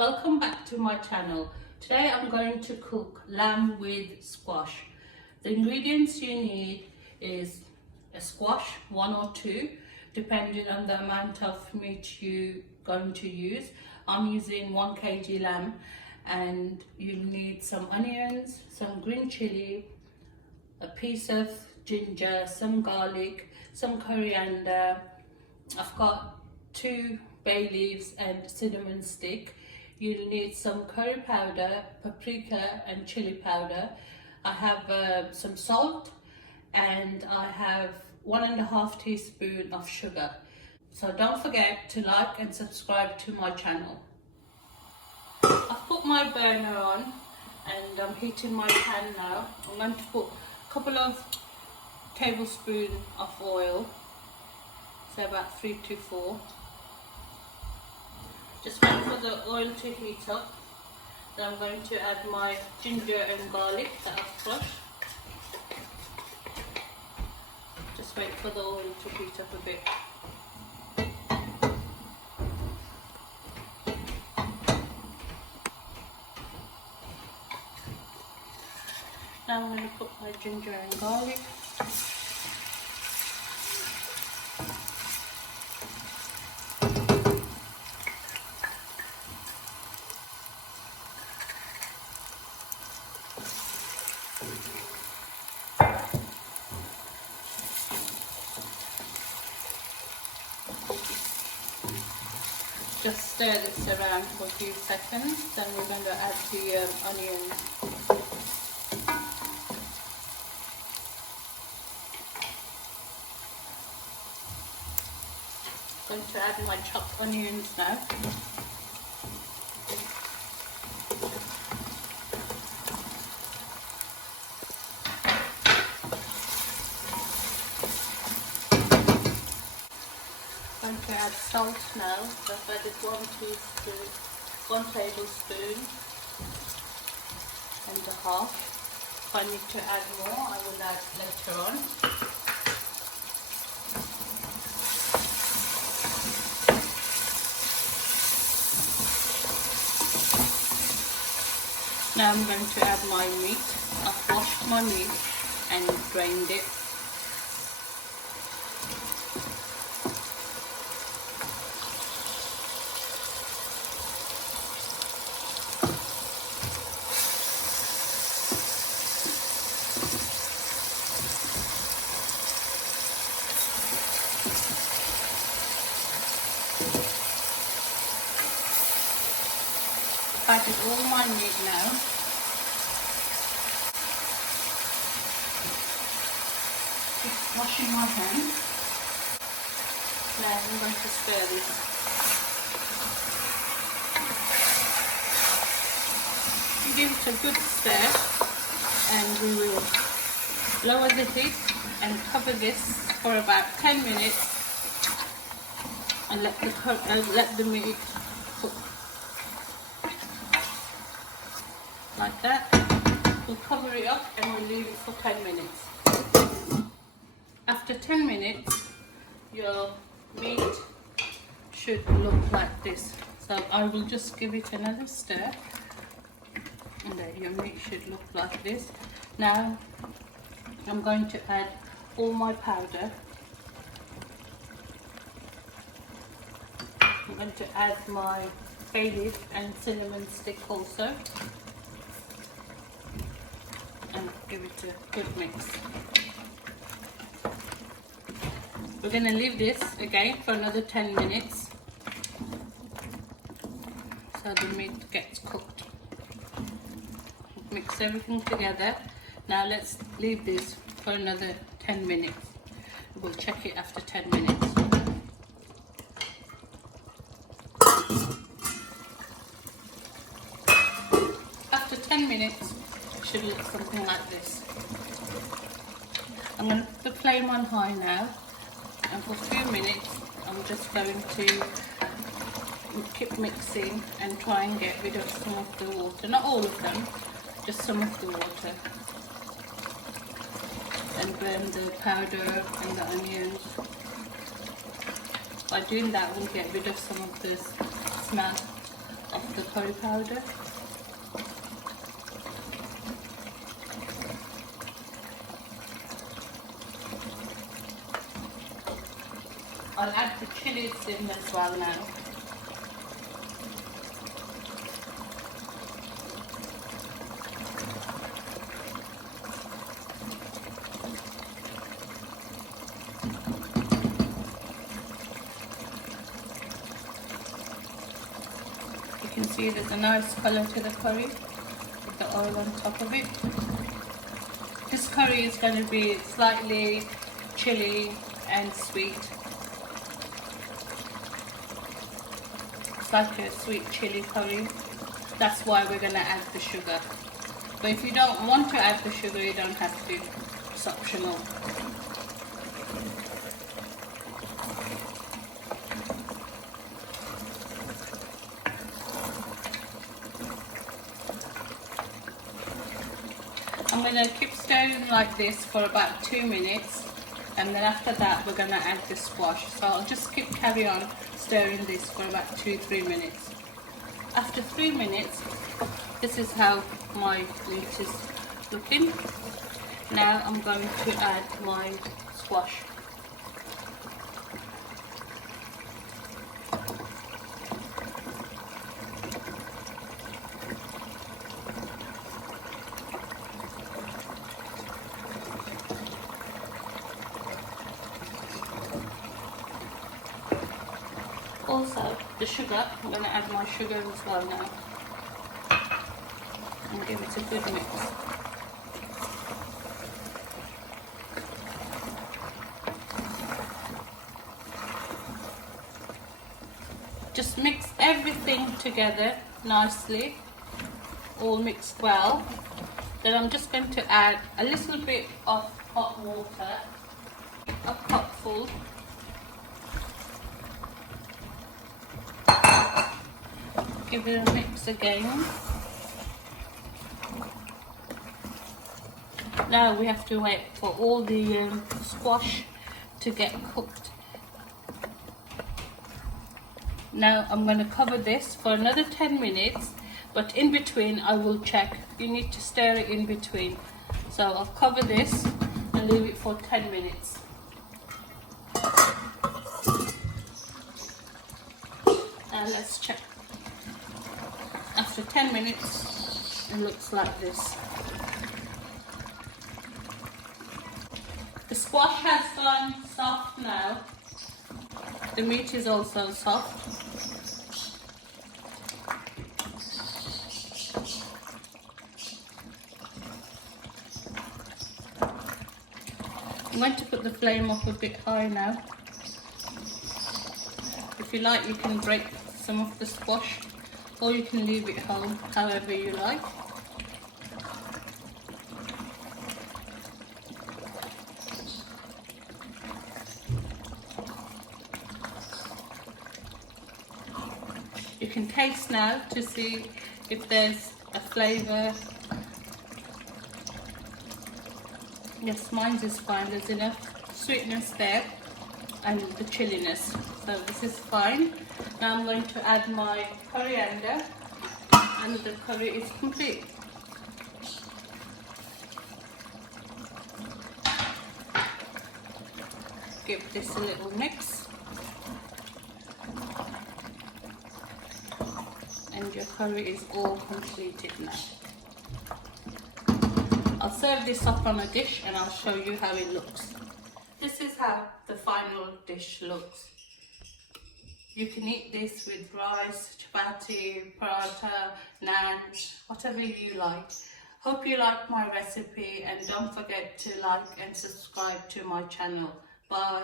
Welcome back to my channel. Today I'm going to cook lamb with squash. The ingredients you need is a squash, 1 or 2, depending on the amount of meat you're going to use. I'm using 1 kg lamb, and you need some onions, some green chili, a piece of ginger, some garlic, some coriander. I've got 2 bay leaves and cinnamon stick. You'll need some curry powder, paprika and chili powder. I have some salt, and I have 1.5 teaspoons of sugar. So don't forget to like and subscribe to my channel. I've put my burner on and I'm heating my pan now. I'm going to put a couple of tablespoons of oil, so about 3 to 4. Just wait for the oil to heat up. Then I'm going to add my ginger and garlic that I've crushed. Just wait for the oil to heat up a bit. Now I'm going to put my ginger and garlic. Just stir this around for a few seconds, then we're going to add the onions. I'm going to add my chopped onions now. I'm going to add salt now. I've added 1 tablespoon and a half. If I need to add more, I will add later on. Now I'm going to add my meat. I've washed my meat and drained it. I've added all my meat now. Just washing my hands. Now I'm going to stir this. Give it a good stir, and we will lower the heat and cover this for about 10 minutes and let the meat cook. Like that. We'll cover it up and we'll leave it for 10 minutes. After 10 minutes, your meat should look like this. So I will just give it another stir, and then your meat should look like this. Now I'm going to add all my powder. I'm going to add my bay leaf and cinnamon stick also, and give it a good mix. We're going to leave this again for another 10 minutes so the meat gets cooked. Mix everything together. Now let's leave this for another 10 minutes. We'll check it after 10 minutes. After 10 minutes, it should look something like this. I'm going to put the flame on high now, and for a few minutes I'm just going to keep mixing and try and get rid of some of the water. Not all of them, just some of the water. And burn the powder and the onions. By doing that, we'll get rid of some of the smell of the curry powder. I'll add the chilies in as well now. You can see there's a nice colour to the curry with the oil on top of it. This curry is going to be slightly chilly and sweet. It's like a sweet chili curry. That's why we're going to add the sugar. But if you don't want to add the sugar, you don't have to. It's optional. I'm going to keep stirring like this for about 2 minutes, and then after that we're going to add the squash. So I'll just carry on stirring this for about 2-3 minutes. After 3 minutes, this is how my meat is looking. Now I'm going to add my squash. Also, the sugar, I'm going to add my sugar as well now and give it a good mix. Just mix everything together nicely, all mixed well. Then I'm just going to add a little bit of hot water, a cupful. Give it a mix again. Now we have to wait for all the squash to get cooked. Now I'm going to cover this for another 10 minutes, but in between I will check. You need to stir it in between. So I'll cover this and leave it for 10 minutes. Now let's check. After 10 minutes, it looks like this. The squash has gone soft now. The meat is also soft. I'm going to put the flame up a bit high now. If you like, you can break some of the squash, or you can leave it whole, however you like. You can taste now to see if there's a flavour. Yes, mine is fine. There's enough sweetness there and the chilliness. So this is fine. Now I'm going to add my coriander and the curry is complete. Give this a little mix. And your curry is all completed now. I'll serve this up on a dish and I'll show you how it looks. This is how the final dish looks. You can eat this with rice, chapati, paratha, naan, whatever you like. Hope you like my recipe and don't forget to like and subscribe to my channel. Bye.